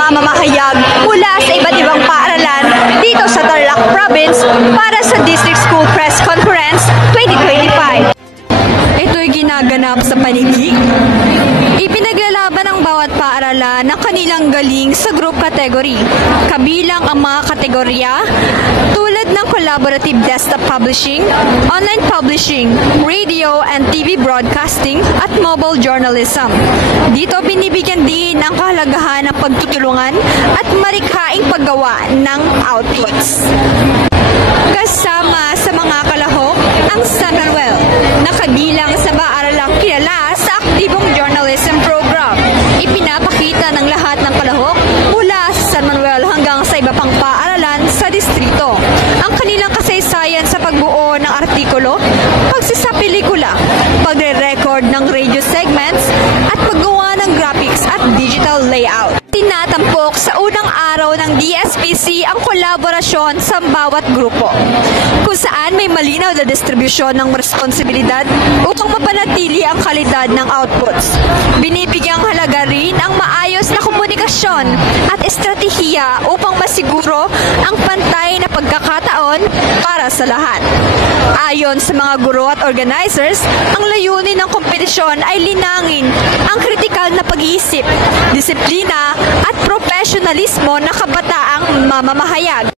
mamamahayag mula sa iba't ibang paaralan dito sa Tarlac Province para sa District School Press Conference 2025. Ito'y ginaganap sa Panigi. Ipinaglalaban ng bawat paaralan ng kanilang galing sa group category, kabilang ang mga kategorya tulad ng collaborative desktop publishing, online publishing, radio and TV broadcasting at mobile journalism. Dito binibigyan din ang kahalagahan ng pagtutulungan at marikhaing paggawa ng outputs. Kasama sa mga kalahok ang San Manuel na kabilang sa paaralang kilala sa aktibong journalism program. Ipinapakita ng lahat ng kalahok mula sa San Manuel hanggang sa iba pang paaralan sa distrito ang kanilang kasaysayan sa pagbuo ng artikulo, pagsisapelikula, pagre-record ng radio segments at paggawa ng graphics at digital layout. Tinatampok sa unang araw ng DSPC ang kolaborasyon sa bawat grupo, kung saan may malinaw na distribusyon ng responsibilidad upang mapanatili ang kalidad ng outputs. Binibigyang halaga rin ang maayos na komunikasyon at estratehiya upang masiguro ang pantay na pagkakataon para sa lahat. Ayon sa mga guro at organizers, ang layunin ng kompetisyon ay linangin ang kritikal na pag-iisip, disiplina at profesionalismo ng kabataang mamamahayag.